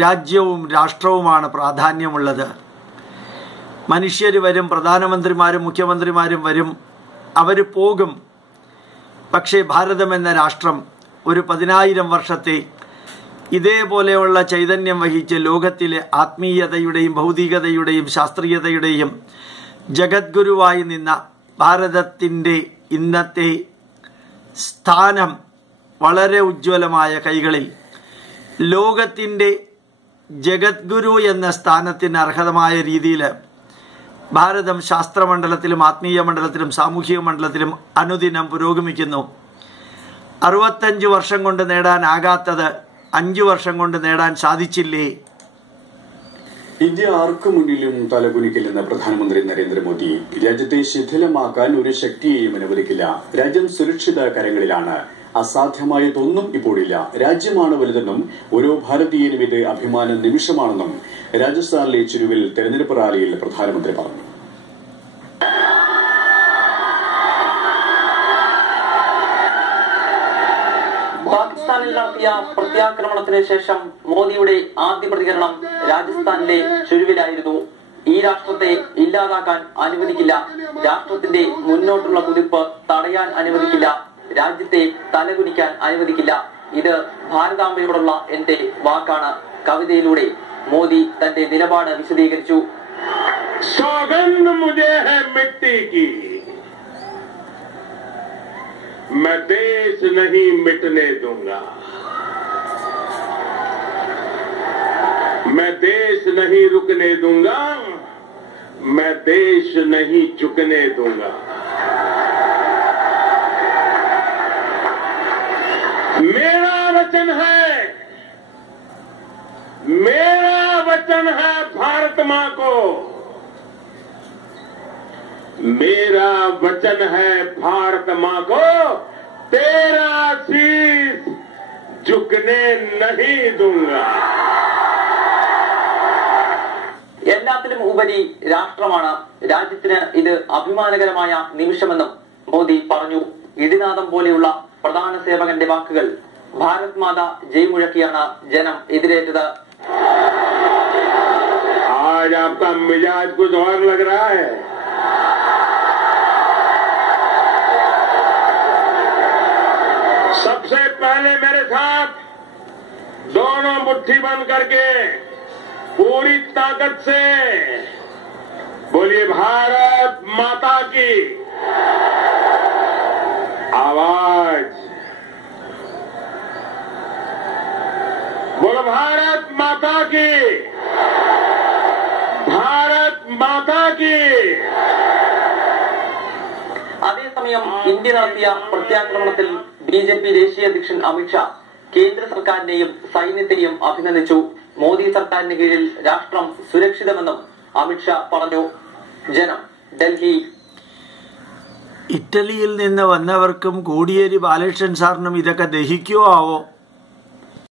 രാജ്യവും രാഷ്ട്രവുമാണ് പ്രാധാന്യമുള്ളത്. മനുഷ്യർ വരും പ്രധാനമന്ത്രിമാരും മുഖ്യമന്ത്രിമാരും വരും അവർ പോകും. പക്ഷേ ഭാരതം എന്ന രാഷ്ട്രം ഒരു പതിനായിരം വർഷത്തെ ഇതേപോലെയുള്ള ചൈതന്യം വഹിച്ച് ലോകത്തിലെ ആത്മീയതയുടെയും ഭൗതികതയുടെയും ശാസ്ത്രീയതയുടെയും ജഗദ്ഗുരുവായി നിന്ന ഭാരതത്തിന്റെ ഇന്നത്തെ സ്ഥാനം വളരെ ഉജ്ജ്വലമായ കൈകളിൽ ലോകത്തിന്റെ ജഗദ്ഗുരു എന്ന സ്ഥാനത്തിന് അർഹതമായ രീതിയിൽ ഭാരതം ശാസ്ത്രമണ്ഡലത്തിലും ആത്മീയ മണ്ഡലത്തിലും സാമൂഹിക മണ്ഡലത്തിലും അനുദിനം പുരോഗമിക്കുന്നു. അറുപത്തഞ്ച് വർഷം കൊണ്ട് നേടാനാകാത്തത് അഞ്ചു വർഷം കൊണ്ട് നേടാൻ സാധിച്ചില്ലേ? ഇന്ത്യ ആർക്കു മുന്നിലും തലകുനിക്കില്ലെന്ന് പ്രധാനമന്ത്രി നരേന്ദ്രമോദി. രാജ്യത്തെ ശിഥിലമാക്കാൻ ഒരു ശക്തിയെയും അനുവദിക്കില്ല. രാജ്യം സുരക്ഷിത കരങ്ങളിലാണ്. അസാധ്യമായതൊന്നും ഇപ്പോഴില്ല. രാജ്യമാണ് വലുതെന്നും ഓരോ ഭാരതീയനും ഇത് അഭിമാന നിമിഷമാണെന്നും രാജസ്ഥാനിലെ ചുരുവിൽ തെരഞ്ഞെടുപ്പ് റാലിയിൽ പ്രധാനമന്ത്രി പറഞ്ഞു. പാകിസ്ഥാനിൽ നടത്തിയ പ്രത്യാക്രമണത്തിന് ശേഷം മോദിയുടെ ആദ്യ പ്രതികരണം രാജസ്ഥാനിലെ ചുരുവിലായിരുന്നു. ഈ രാഷ്ട്രത്തെ ഇല്ലാതാക്കാൻ അനുവദിക്കില്ല. രാഷ്ട്രത്തിന്റെ മുന്നോട്ടുള്ള കുതിപ്പ് തടയാൻ അനുവദിക്കില്ല. രാജ്യത്തെ തലകുനിക്കാൻ അനുവദിക്കില്ല ഇത് ഭാരതാംബയോടുള്ള എന്റെ വാക്കാണ് കവിതയിലൂടെ മോദി തന്റെ നിലപാട് വിശദീകരിച്ചു सौगंध मुझे है मिट्टी की मैं देश नहीं मिटने दूंगा मैं देश नहीं रुकने दूंगा मैं देश नहीं झुकने दूंगा मेरा वचन है मेरा वचन है भारत मां को मेरा वचन है भारत मां को तेरा शीश झुकने नहीं दूंगा എല്ലാത്തിലും ഉപരി രാഷ്ട്രമാണ് രാജ്യത്തിന് ഇത് അഭിമാനകരമായ നിമിഷമെന്നും മോദി പറഞ്ഞു ഇടിനാദം പോലെയുള്ള പ്രധാന സേവകന്റെ വാക്കുകൾ ഭാരത് മാത ജയ് മുഴക്കിയാണ് ജനം എതിരേറ്റത് आज आपका मिजाज कुछ और लग रहा है सबसे पहले मेरे साथ दोनों मुट्ठी बंद करके पूरी ताकत से बोलिए भारत माता की बोलो भारत माता की भारत माता की അതേസമയം ഇന്ത്യ നടത്തിയ പ്രത്യാക്രമണത്തിൽ ബി ജെ പി ദേശീയ അധ്യക്ഷൻ അമിത്ഷാ കേന്ദ്ര സർക്കാരിനെയും സൈന്യത്തെയും അഭിനന്ദിച്ചു മോദി സർക്കാരിന് കീഴിൽ രാഷ്ട്രം സുരക്ഷിതമെന്നും അമിത്ഷാ പറഞ്ഞു ജനം ഡൽഹി ഇറ്റലിയിൽ നിന്ന് വന്നവർക്കും കോടിയേരി ബാലകൃഷ്ണൻ സാറിനും ഇതൊക്കെ ദഹിക്കുമോ ആവോ